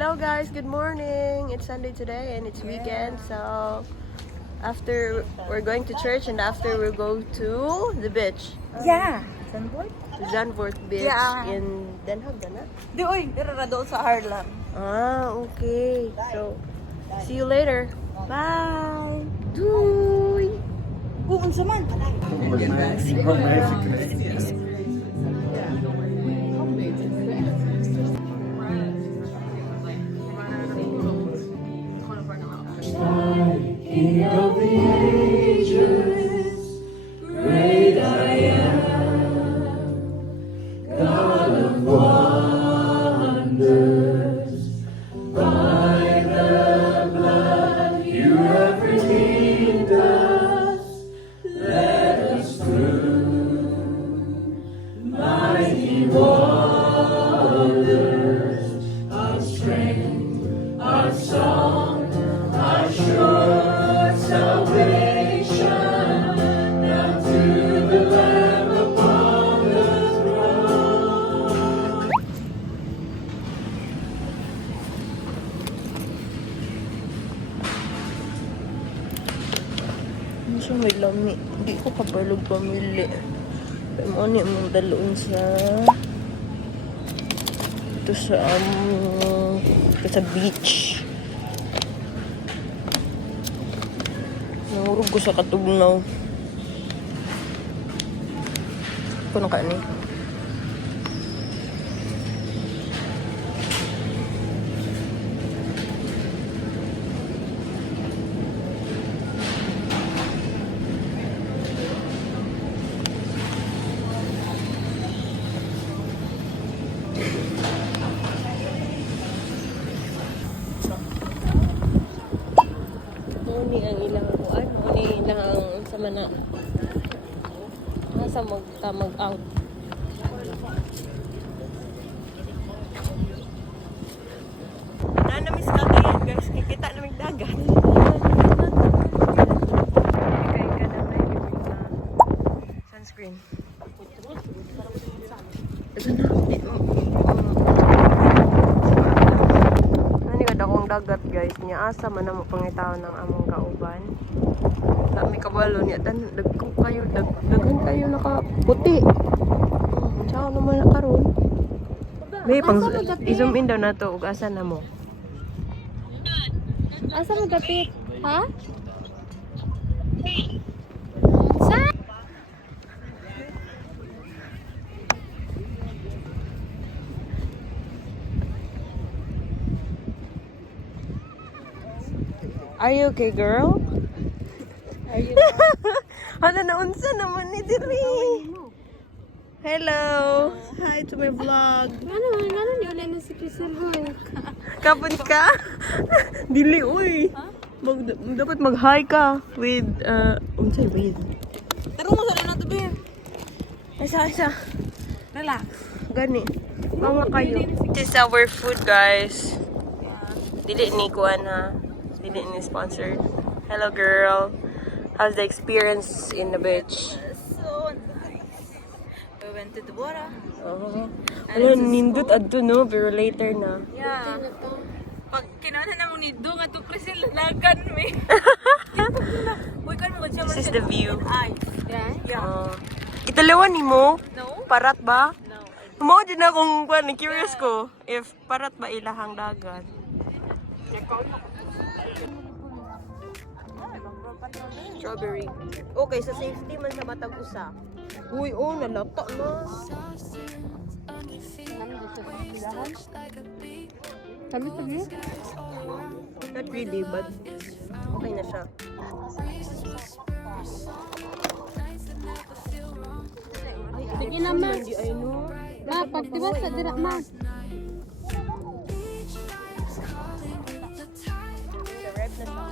Hello guys, good morning. It's Sunday today and it's weekend, so after we're going to church and after we'll go to the beach. Yeah. Zandvoort? Zandvoort Beach in Den Haag, na? Di, oy. Dira doon sa Harlem. Ah, okay. So, see you later. Bye. Doei! Unsa man? King of the ages, great I am, God of wonders, by the blood you have redeemed us, led us through mighty waters, our strength, our song, our sure salvation, now to the Lamb upon the throne. Ano siya may lami? Hindi ko kabalog pamili. Kaya mo ano yung daloon sa ito sa beach. Nangurog ko sa katugnaw. Kung ka ni? Muni ang ilang kuan, muni ilang sa mana. Asa mag out. Na miss ka kayan guys, kikita na may dagat. Kay ka na may sunscreen. Ito na. Nani ka dakong dagat guys, niya asa man na mo pangitaw ng among kauban. Dami kabalo niya tan daghan kayo nakaputi. Ciao naman na karon. May pang i-zoom in daw na to ug asa na mo. Asa mo dapit? Ha? Are you okay, girl? Are you? Hala na unsa naman ni diri. Hello. Hi to my vlog. Ano niyo na si Priscilla? Kapon ka? Dili uy. Dapat mag-hi ka with unsay with. Tarong mo sa na to, be. Isa. Relax. Gani. Mga kayo. This is our food, guys. Dili ni kuan ha. Dili ni sponsored. Hello, girl. How's the experience in the beach? So nice. We went to the water. Oh. Ano, nindot adto no, pero later na. Yeah. Pag kinahanglan na mo ni do nga to Priscilla lagan me. Uy, kan mo siya. This is the view. Yeah. Italawan ni mo? No? Parat ba? No. Mao din akong kuan, curious ko if parat ba ilahang dagat. Strawberry. Okay, sa safety man sa matag usa. Uy, nalata na. Kami sabi? Not really, but okay na siya. Sige na ma. Hindi ay no. Ma, pag diba sa dira ma. Red na siya.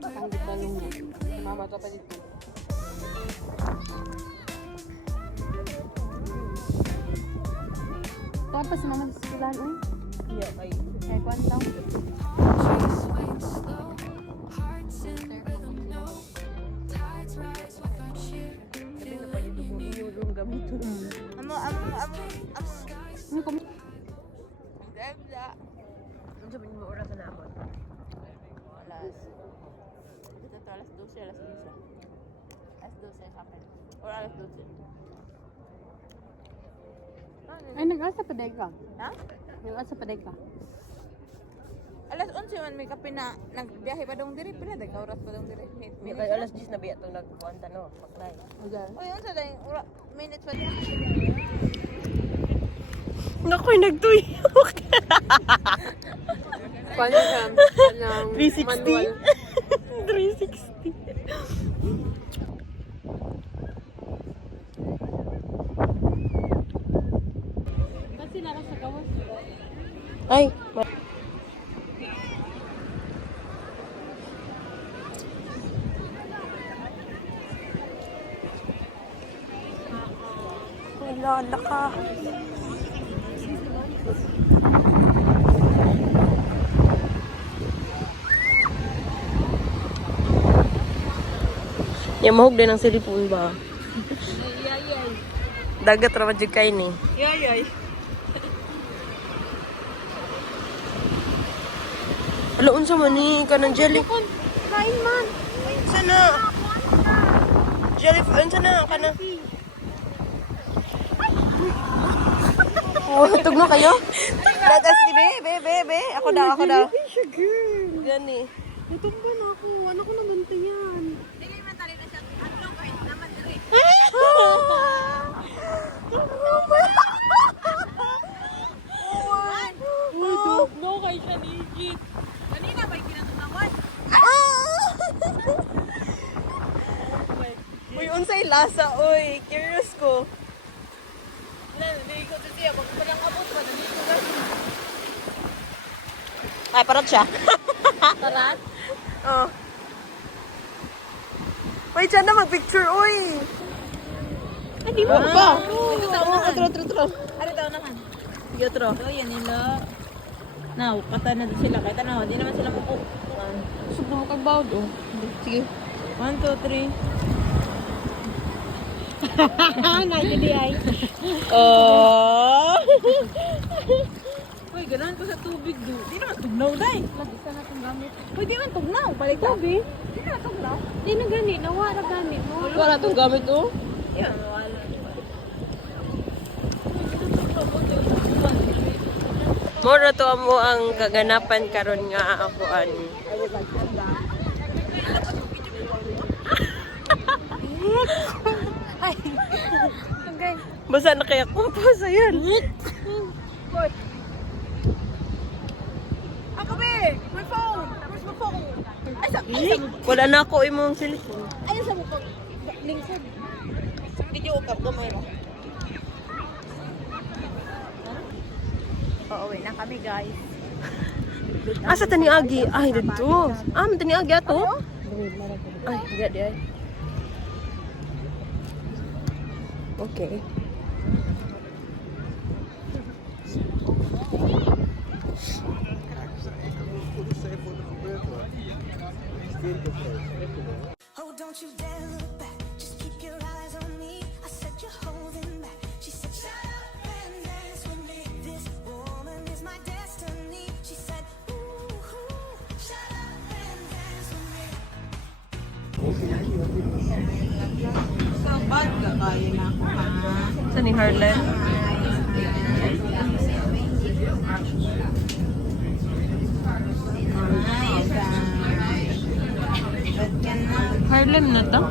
Ang dibalong na. Mama to pa dito. Tapos si mama sa silan uy. Yeah, ay. Kaya kuwan lang. Sabi na pa dito kung iyong gamit. Amo. Ano kami? asa paday ka? Ha? Yung asa paday ka? Alas 11 man may kape na nagbiyahe pa dong diri pila dag oras pa dong diri. Kay alas 10 na biya itong nagkuhan no, maklay. Okay. Oy, unsa day minutes pa. Nakoy nagtuyok. Paano siya? Anong 360. manual? 360. Kasi nara sa gawas. Ay, lala ka. Yung mahog din ang silipon ba? Dagat raman dyan kayo ni. Yay. Ala, unsa man ni ka ng jelly? Kain man. Sana. Jelly, unsa na ka na? Oh, tugno kayo? Dagas ni be. Ako daw. Gani. Natumba na ako. Ano ko naman ito yan? Dili man tali na siya. Ano kay naman diri. No, kay siya ni Igit. Kanina ba pinatunawan? Uy, unsay lasa, uy. Curious ko. Dili ko siya pag palang abot ba dili ko guys. Ay, parang siya. Tarat. Oh. Uy, dyan na mag-picture, uy. Ay, di mo ba? Tro. Ari daw naman. Sige, tro. So yan nila. Now, kata na sila kay tanaw, di naman sila muko. Sobrang kagbaw, oh. Sige. 1 2 3. Nagdi ay. Oh. Uy, ganahan ko sa tubig do. Di naman tugnaw dai. Mag-isa na itong gamit. Uy, di man tugnaw. Balik Sabi? Di naman tugnaw. Di na gani. Nawara gamit mo. Wala itong gamit, oh. Yan, wala. Mora to mo ang kaganapan karon nga akuan. Okay. Basta na kaya ko pa sa yan. Ako be, my phone. Where's my phone? Ay sa Wala na ako imong cellphone. ay sa mo lingkod. Video ka gamay ra. Pauwi na kami, guys. Asa tani agi? Ay, dito. Tani agi ato. Ay, di ay. Okay. Oh, don't you dare look back. Just keep your eyes on me. I said you're holding back. She said, shut up and dance with me. This woman is my destiny. She said, ooh, shut up and dance with me. So bad ka kaya na ako ha. Sa ni Harlan. Harlem na to?